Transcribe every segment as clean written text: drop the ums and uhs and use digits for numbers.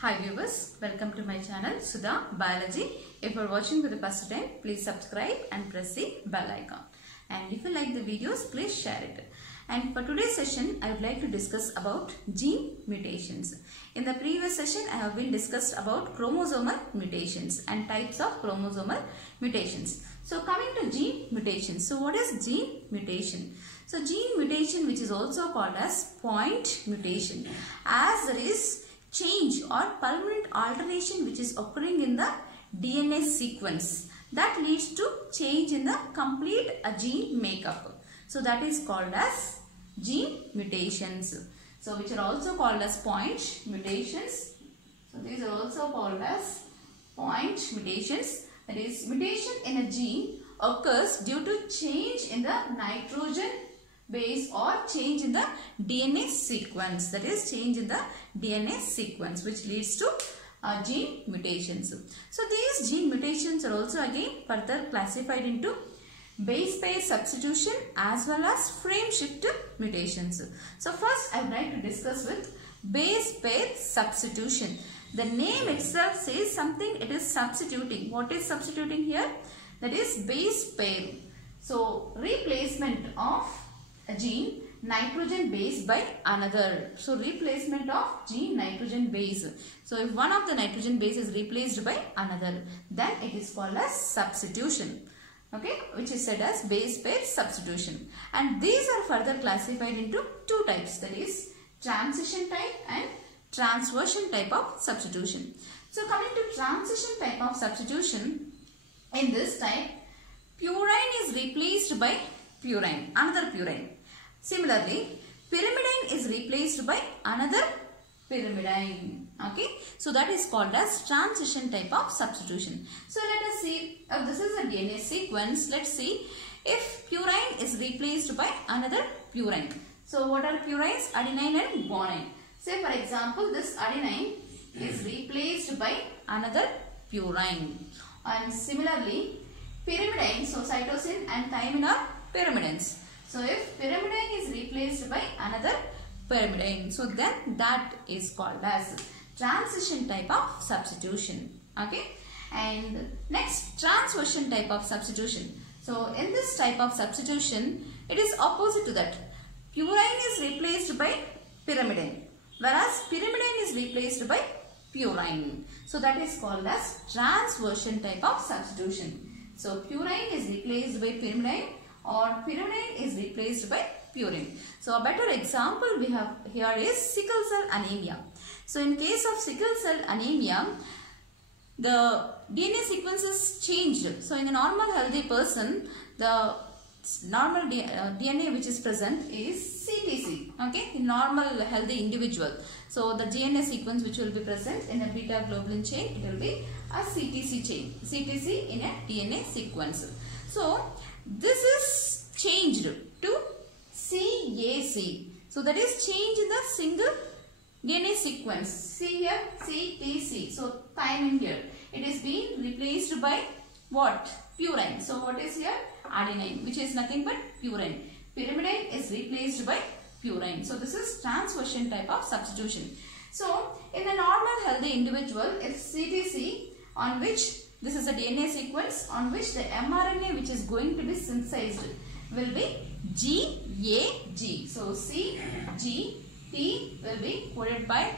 Hi viewers, welcome to my channel Sudha Biology. If you are watching for the first time, please subscribe and press the bell icon. And if you like the videos, please share it. And for today's session, I would like to discuss about gene mutations. In the previous session, I have been discussed about chromosomal mutations and types of chromosomal mutations. So coming to gene mutations. So what is gene mutation? So gene mutation, which is also called as point mutation, as there is change or permanent alteration which is occurring in the DNA sequence that leads to change in the complete gene makeup. So that is called as gene mutations. So which are also called as point mutations. So these are also called as point mutations. That is, mutation in a gene occurs due to change in the nitrogen base or change in the DNA sequence. That is, change in the DNA sequence which leads to gene mutations. So these gene mutations are also again further classified into base pair substitution as well as frameshift mutations. So first I would like to discuss with base pair substitution. The name itself says something, it is substituting. What is substituting here? That is base pair. So replacement of a gene nitrogen base by another. So replacement of gene nitrogen base. So if one of the nitrogen base is replaced by another, then it is called as substitution. Okay, which is said as base pair substitution. And these are further classified into two types, that is transition type and transversion type of substitution. So coming to transition type of substitution, in this type, purine is replaced by purine, another purine. Similarly, pyrimidine is replaced by another pyrimidine. Okay, so that is called as transition type of substitution. So let us see, this is a DNA sequence. Let's see if purine is replaced by another purine. So what are purines? Adenine and guanine. Say for example, this adenine is replaced by another purine. And similarly, pyrimidine, so cytosine and thymine are pyrimidines. So if pyrimidine is replaced by another pyrimidine, so then that is called as transition type of substitution. Okay. And next, transversion type of substitution. So in this type of substitution, it is opposite to that. Purine is replaced by pyrimidine, whereas pyrimidine is replaced by purine. So that is called as transversion type of substitution. So purine is replaced by pyrimidine or pyrimidine is replaced by purine. So a better example we have here is sickle cell anemia. So in case of sickle cell anemia, the DNA sequence is changed. So in a normal healthy person, the normal DNA which is present is CTC. Okay, in normal healthy individual. So the DNA sequence which will be present in a beta globulin chain, it will be a CTC chain. CTC in a DNA sequence. So this is changed to CAC. So that is change in the single DNA sequence. See here, CTC. So thymine here. It is being replaced by what? Purine. So what is here? Adenine, which is nothing but purine. Pyrimidine is replaced by purine. So this is transversion type of substitution. So in a normal healthy individual, if CTC on which this is a DNA sequence on which the mRNA which is going to be synthesized will be GAG. So C, G, T will be coded by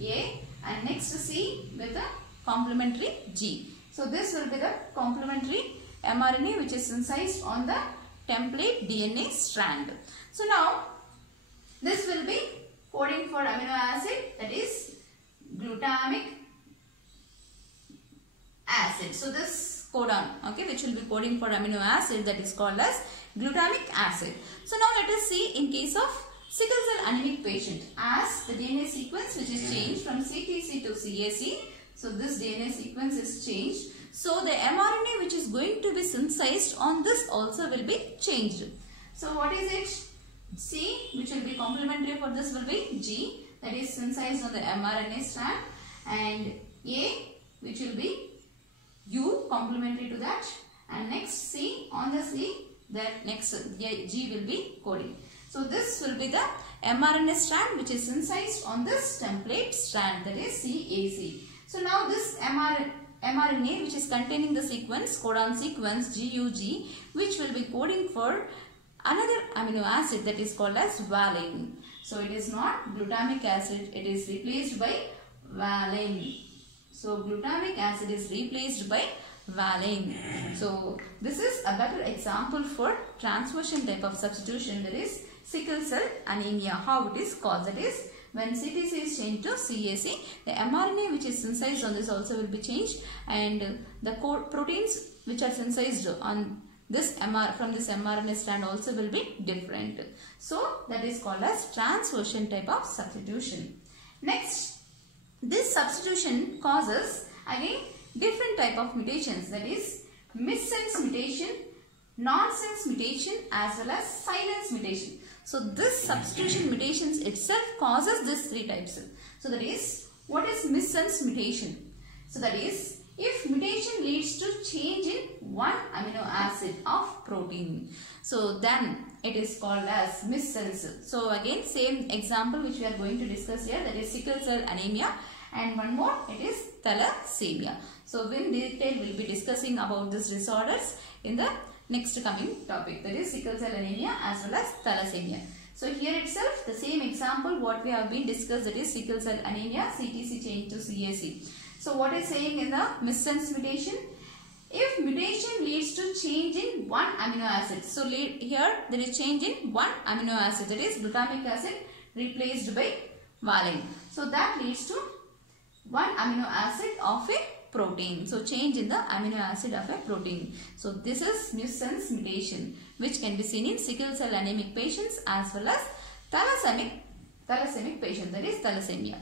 A and next C with the complementary G. So this will be the complementary mRNA which is synthesized on the template DNA strand. So now this will be coding for amino acid, that is glutamic acid. So this codon, okay, which will be coding for amino acid, that is called as glutamic acid. So now let us see in case of sickle cell anemic patient, as the DNA sequence which is changed from CTC to CAC. So this DNA sequence is changed. So the mRNA which is going to be synthesized on this also will be changed. So what is it? C, which will be complementary for this, will be G, that is synthesized on the mRNA strand, and A, which will be U, complementary to that, and next C, on the C, that next G will be coding. So this will be the mRNA strand which is synthesized on this template strand, that is CAC. So now this mRNA which is containing the sequence, codon sequence GUG, which will be coding for another amino acid that is called as valine. So it is not glutamic acid, it is replaced by valine. So glutamic acid is replaced by valine. So this is a better example for transversion type of substitution, that is sickle cell anemia. How it is caused, that is when CTC is changed to CAC, the mRNA which is synthesized on this also will be changed, and the proteins which are synthesized on this from this mRNA strand also will be different. So that is called as transversion type of substitution. Next, this substitution causes again different type of mutations, that is missense mutation, nonsense mutation as well as silence mutation. So this substitution mutations itself causes these three types. So that is, what is missense mutation? So that is, if mutation leads to change in one amino acid of protein, so then it is called as missense. So again same example which we are going to discuss here, that is sickle cell anemia, and one more, it is thalassemia. So in detail we will be discussing about these disorders in the next coming topic, that is sickle cell anemia as well as thalassemia. So here itself the same example what we have been discussed, that is sickle cell anemia, CTC change to CAC. So what is saying in the missense mutation? If mutation leads to change in one amino acid. So here there is change in one amino acid, that is glutamic acid replaced by valine. So that leads to one amino acid of a protein. So change in the amino acid of a protein. So this is missense mutation which can be seen in sickle cell anemic patients as well as thalassemia patients, that is thalassemia.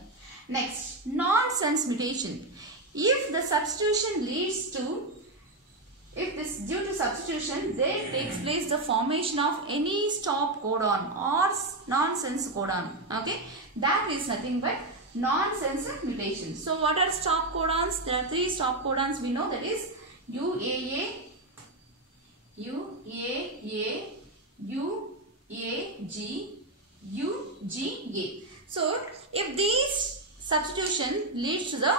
Next, nonsense mutation. If the substitution leads to, if this due to substitution there takes place the formation of any stop codon or nonsense codon, okay, that is nothing but nonsense mutation. So what are stop codons? There are three stop codons we know, that is UAA, UAG, UGA. So if these substitution leads to the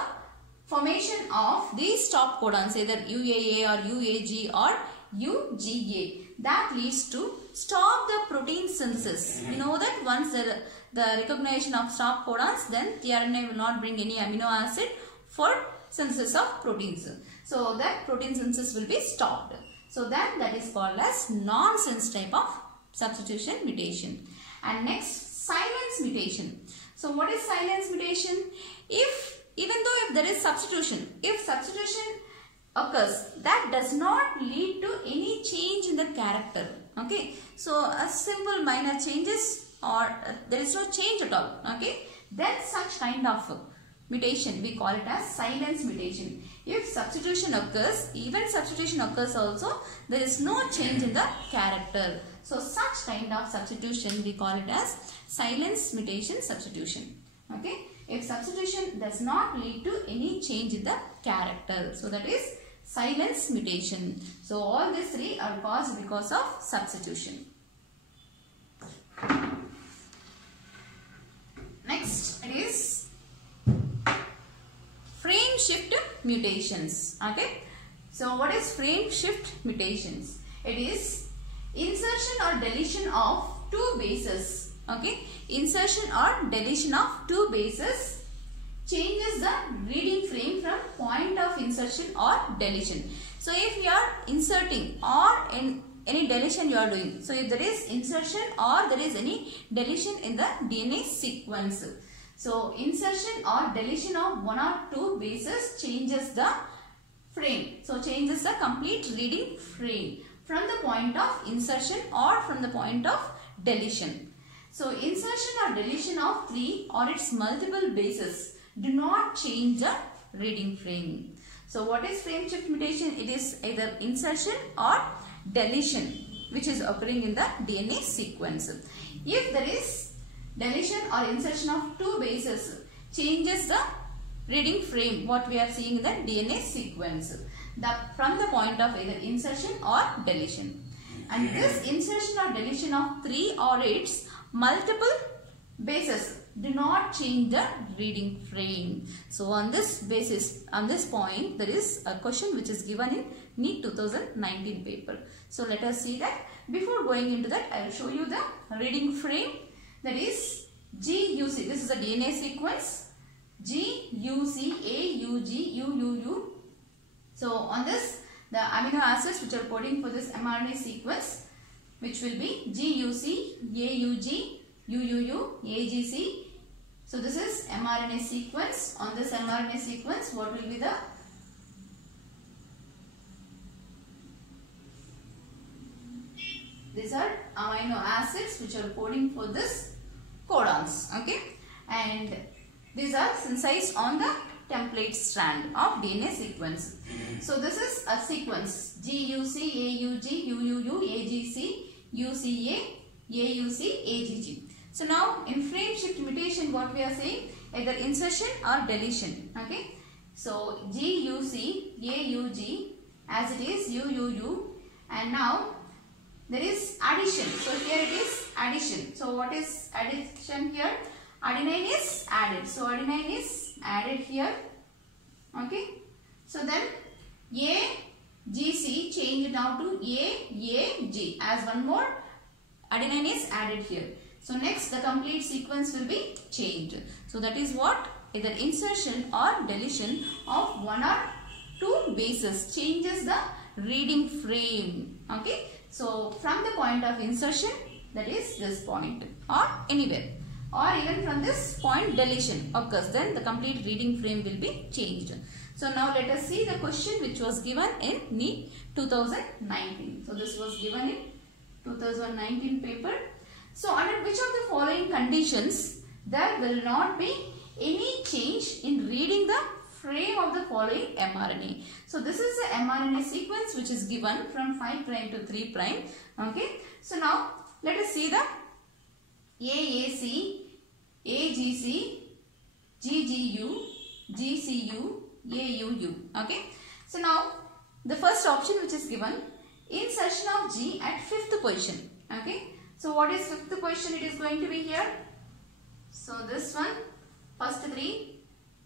formation of these stop codons, either UAA or UAG or UGA, that leads to stop the protein synthesis. You know that once the recognition of stop codons, then tRNA will not bring any amino acid for synthesis of proteins. So that protein synthesis will be stopped. So that is called as nonsense type of substitution mutation. And next, silence mutation. So what is silence mutation? Even though there is substitution, if substitution occurs, that does not lead to any change in the character. Okay, so a simple minor changes or there is no change at all. Okay, then such kind of mutation we call it as silence mutation. If substitution occurs, even substitution occurs also, there is no change in the character. So such kind of substitution we call it as silence mutation substitution. Okay, if substitution does not lead to any change in the character, so that is silence mutation. So all these three are caused because of substitution. Next, it is frameshift mutations. Okay, so what is frameshift mutations? It is insertion or deletion of two bases. Okay, insertion or deletion of two bases changes the reading frame from point of insertion or deletion. So if you are inserting or in any deletion you are doing, so if there is insertion or there is any deletion in the DNA sequence, so insertion or deletion of one or two bases changes the frame. So changes the complete reading frame from the point of insertion or from the point of deletion. So insertion or deletion of three or its multiple bases do not change the reading frame. So what is frameshift mutation? It is either insertion or deletion which is occurring in the DNA sequence. If there is deletion or insertion of two bases, changes the reading frame what we are seeing in the DNA sequence from the point of either insertion or deletion. And this insertion or deletion of three or its multiple bases do not change the reading frame. So on this basis, on this point, there is a question which is given in NEET 2019 paper. So let us see that. Before going into that, I will show you the reading frame. That is GUC. This is a DNA sequence. GUC-AUG-UUU. So on this, the amino acids which are coding for this mRNA sequence, which will be GUC-AUG-UUU-AGC. So this is mRNA sequence. On this mRNA sequence, what will be the these are amino acids which are coding for this codons, okay, and these are synthesized on the template strand of DNA sequence. So this is a sequence GUC-AUG-UUU-AGC-UCA-AUC-AGG. So now in frameshift mutation, what we are saying, either insertion or deletion, okay. So GUC-AUG as it is UUU, and now there is addition. So here it is addition. So what is addition here? Adenine is added. So adenine is added here. Okay. So then AGC changed now to AAG as one more adenine is added here. So next the complete sequence will be changed. So that is what? Either insertion or deletion of one or two bases changes the reading frame. Okay. So from the point of insertion, that is this point, or anywhere, or even from this point deletion occurs, then the complete reading frame will be changed. So now let us see the question which was given in NEET 2019. So this was given in 2019 paper. So under which of the following conditions there will not be any change in reading the frame of the following mRNA. So this is the mRNA sequence which is given from 5' to 3'. Okay. So now let us see the AAC, AGC, GGU, GCU, AUU. Okay. So now the first option which is given, insertion of G at 5th position. Okay. So what is 5th position? It is going to be here. So this one, first 3,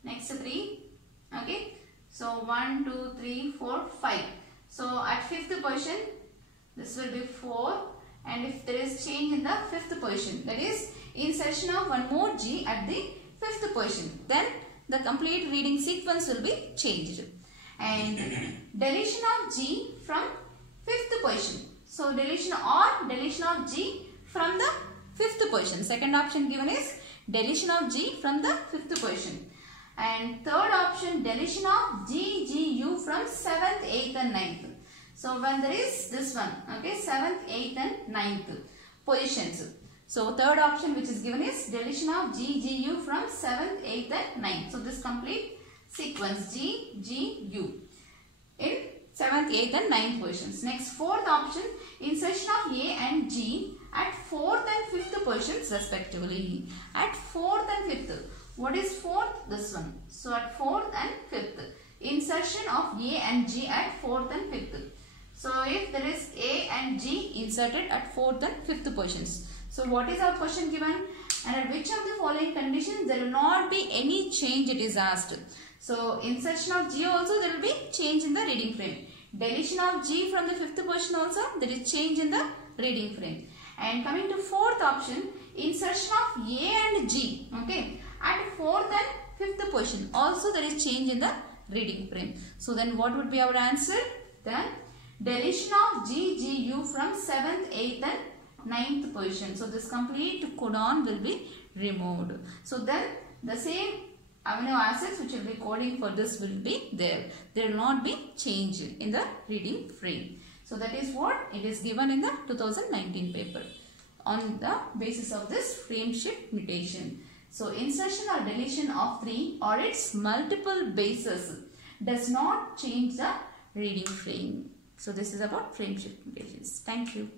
next 3. Okay. So 1, 2, 3, 4, 5. So at 5th position, this will be 4. And if there is change in the 5th position, that is insertion of one more G at the 5th position, then the complete reading sequence will be changed. And deletion of G from 5th position. So deletion or deletion of G from the 5th position. Second option given is deletion of G from the 5th position. And third option, deletion of GGU from 7th, 8th and 9th. So when there is this one, okay, 7th, 8th and 9th positions. So third option which is given is deletion of GGU from 7th, 8th and 9th. So this complete sequence GGU in 7th, 8th and 9th positions. Next, fourth option, insertion of A and G at 4th and 5th positions respectively. At 4th and 5th. What is 4th? This one. So at 4th and 5th. Insertion of A and G at 4th and 5th. So if there is A and G inserted at 4th and 5th positions. So what is our question given? And at which of the following conditions there will not be any change, it is asked. So insertion of G also there will be change in the reading frame. Deletion of G from the 5th position also there is change in the reading frame. And coming to fourth option, insertion of A and G, okay, at 4th and 5th position also there is change in the reading frame. So then what would be our answer? Then deletion of GGU from 7th, 8th and 9th position. So this complete codon will be removed. So then the same amino acids which will be coding for this will be there. There will not be change in the reading frame. So that is what it is given in the 2019 paper on the basis of this frameshift mutation. So insertion or deletion of 3 or its multiple bases does not change the reading frame. So this is about frameshift mutations. Thank you.